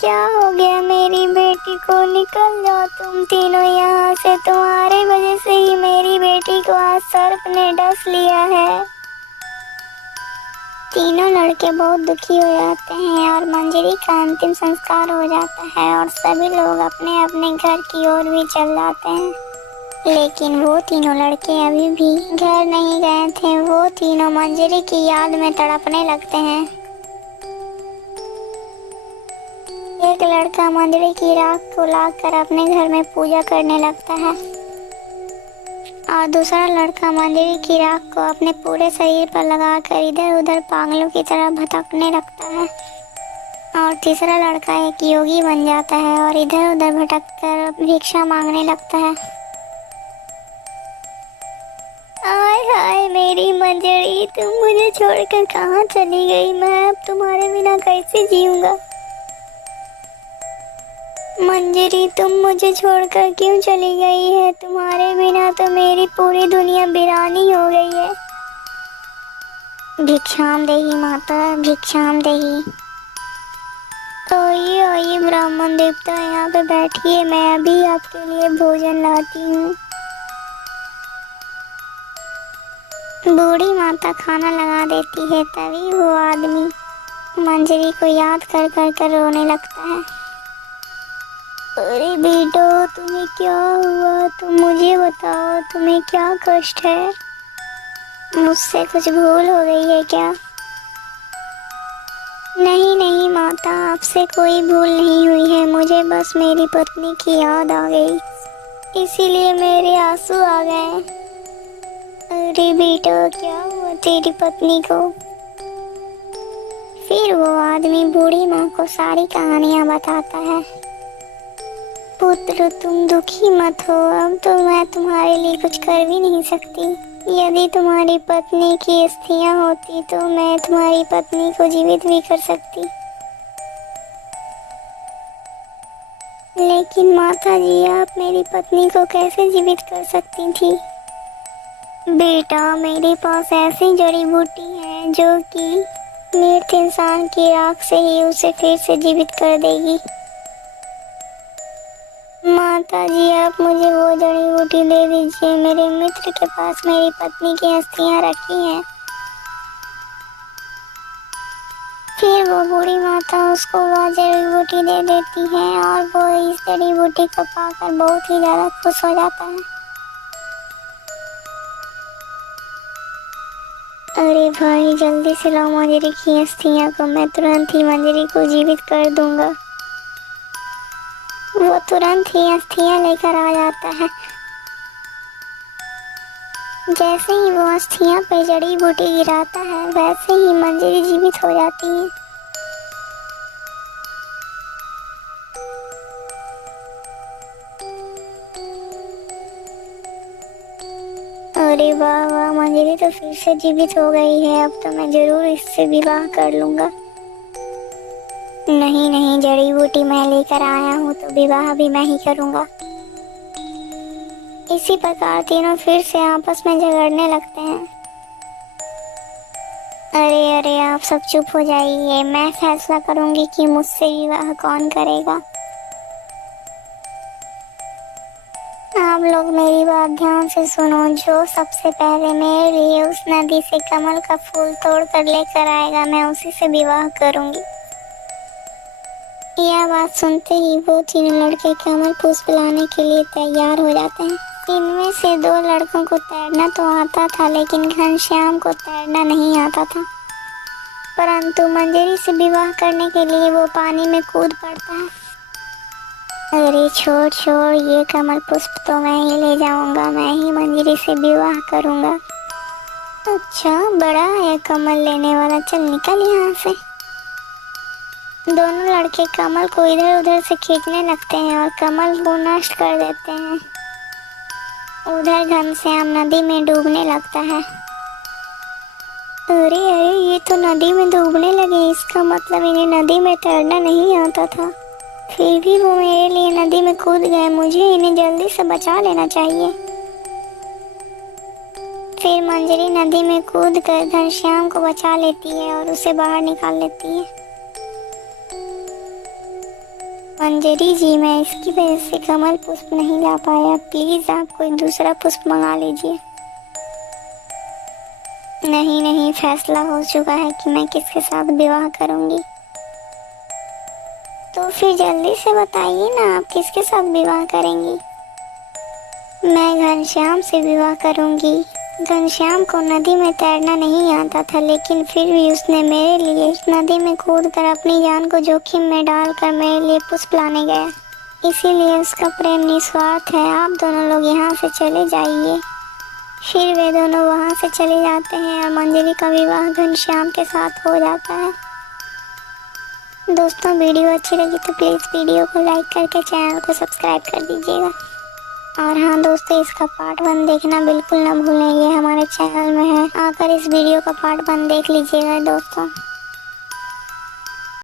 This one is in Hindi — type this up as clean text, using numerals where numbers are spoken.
क्या हो गया मेरी बेटी को? निकल जाओ तुम तीनों यहाँ से। तुम्हारे वजह से ही मेरी बेटी को आज सर्प ने डस लिया है। तीनों लड़के बहुत दुखी हो जाते हैं और मंजरी का अंतिम संस्कार हो जाता है और सभी लोग अपने अपने घर की ओर भी चल जाते हैं। लेकिन वो तीनों लड़के अभी भी घर नहीं गए थे। वो तीनों मंजरी की याद में तड़पने लगते हैं। एक लड़का मंजरी की राख को लाकर अपने घर में पूजा करने लगता है और दूसरा लड़का मंजरी की राख को अपने पूरे शरीर पर लगाकर इधर उधर पागलों की तरह भटकने लगता है। और तीसरा लड़का एक योगी बन जाता है और इधर उधर भटककर भिक्षा मांगने लगता है। हाय हाय मेरी मंजरी, तुम मुझे छोड़कर कहाँ चली गई? मैं अब तुम्हारे बिना कैसे जीऊंगा? मंजरी, तुम मुझे छोड़कर क्यों चली गई है? तुम्हारे बिना तो मेरी पूरी दुनिया वीरानी हो गई है। भिक्षाम देही माता, भिक्षाम देही। आइए आइए ब्राह्मण देवता, यहाँ पे बैठिए, मैं अभी आपके लिए भोजन लाती हूँ। बूढ़ी माता खाना लगा देती है। तभी वो आदमी मंजरी को याद कर कर कर रोने लगता है। अरे बेटो, तुम्हें क्या हुआ? तुम मुझे बताओ, तुम्हें क्या कष्ट है? मुझसे कुछ भूल हो गई है क्या? नहीं नहीं माता, आपसे कोई भूल नहीं हुई है। मुझे बस मेरी पत्नी की याद आ गई, इसीलिए मेरे आंसू आ गए। अरे बेटो, क्या हुआ तेरी पत्नी को? फिर वो आदमी बूढ़ी माँ को सारी कहानियाँ बताता है। पुत्र, तुम दुखी मत हो। अब तो मैं तुम्हारे लिए कुछ कर भी नहीं सकती। यदि तुम्हारी पत्नी की अस्थियां होती तो मैं तुम्हारी पत्नी को जीवित भी कर सकती। लेकिन माता जी, आप मेरी पत्नी को कैसे जीवित कर सकती थी? बेटा, मेरे पास ऐसी जड़ी बूटी है जो कि मृत इंसान की राख से ही उसे फिर से जीवित कर देगी। माता जी, आप मुझे वो जड़ी बूटी दे दीजिए। मेरे मित्र के पास मेरी पत्नी की अस्थियां रखी हैं। फिर वो बूढ़ी माता उसको वह जड़ी बूटी दे देती है और वो इस जड़ी बूटी को पाकर बहुत ही ज्यादा खुश हो जाता है। अरे भाई, जल्दी से लाओ मंजरी की अस्थियां को, मैं तुरंत ही मंजरी को जीवित कर दूंगा। वो तुरंत ही अस्थियां लेकर आ जाता है। जैसे ही वो अस्थियां पे जड़ी बूटी गिराता है, वैसे ही मंजरी जीवित हो जाती है। अरे वाह वाह, मंजरी तो फिर से जीवित हो गई है। अब तो मैं जरूर इससे विवाह कर लूंगा। नहीं नहीं, जड़ी बूटी मैं लेकर आया हूँ तो विवाह भी मैं ही करूंगा। इसी प्रकार तीनों फिर से आपस में झगड़ने लगते हैं। अरे अरे, आप सब चुप हो जाइए। मैं फैसला करूंगी कि मुझसे विवाह कौन करेगा। आप लोग मेरी बात ध्यान से सुनो। जो सबसे पहले मेरे लिए उस नदी से कमल का फूल तोड़ कर लेकर आएगा, मैं उसी से विवाह करूंगी। यह बात सुनते ही वो तीनों लड़के कमल पुष्प लाने के लिए तैयार हो जाते हैं। इनमें से दो लड़कों को तैरना तो आता था, लेकिन घनश्याम को तैरना नहीं आता था। परंतु मंजरी से विवाह करने के लिए वो पानी में कूद पड़ता है। अरे छोड़ छोड़, ये कमल पुष्प तो मैं ही ले जाऊंगा। मैं ही मंजरी से विवाह करूंगा। अच्छा, बड़ा है कमल लेने वाला, चल निकल यहाँ से। दोनों लड़के कमल को इधर उधर से खींचने लगते हैं और कमल को नष्ट कर देते हैं। उधर घनश्याम नदी में डूबने लगता है। अरे अरे, ये तो नदी में डूबने लगे। इसका मतलब इन्हें नदी में तैरना नहीं आता था। फिर भी वो मेरे लिए नदी में कूद गए। मुझे इन्हें जल्दी से बचा लेना चाहिए। फिर मंजरी नदी में कूद कर घनश्याम को बचा लेती है और उसे बाहर निकाल लेती है। मंजरी जी, मैं इसकी वजह से कमल पुष्प नहीं ला पाया, प्लीज आप कोई दूसरा पुष्प मंगा लीजिए। नहीं नहीं, फैसला हो चुका है कि मैं किसके साथ विवाह करूंगी। तो फिर जल्दी से बताइए ना, आप किसके साथ विवाह करेंगी। मैं घनश्याम से विवाह करूंगी। घनश्याम को नदी में तैरना नहीं आता था, लेकिन फिर भी उसने मेरे लिए नदी में कूदकर अपनी जान को जोखिम में डालकर मेरे लिए पुष्प लाने गया। इसीलिए उसका प्रेम निस्वार्थ है। आप दोनों लोग यहाँ से चले जाइए। फिर वे दोनों वहाँ से चले जाते हैं और मंजरी का विवाह घनश्याम के साथ हो जाता है। दोस्तों, वीडियो अच्छी लगी तो प्लीज़ वीडियो को लाइक करके चैनल को सब्सक्राइब कर दीजिएगा। और हाँ दोस्तों, इसका पार्ट 1 देखना बिल्कुल ना भूलें, ये हमारे चैनल में है। आकर इस वीडियो का पार्ट 1 देख लीजिएगा दोस्तों।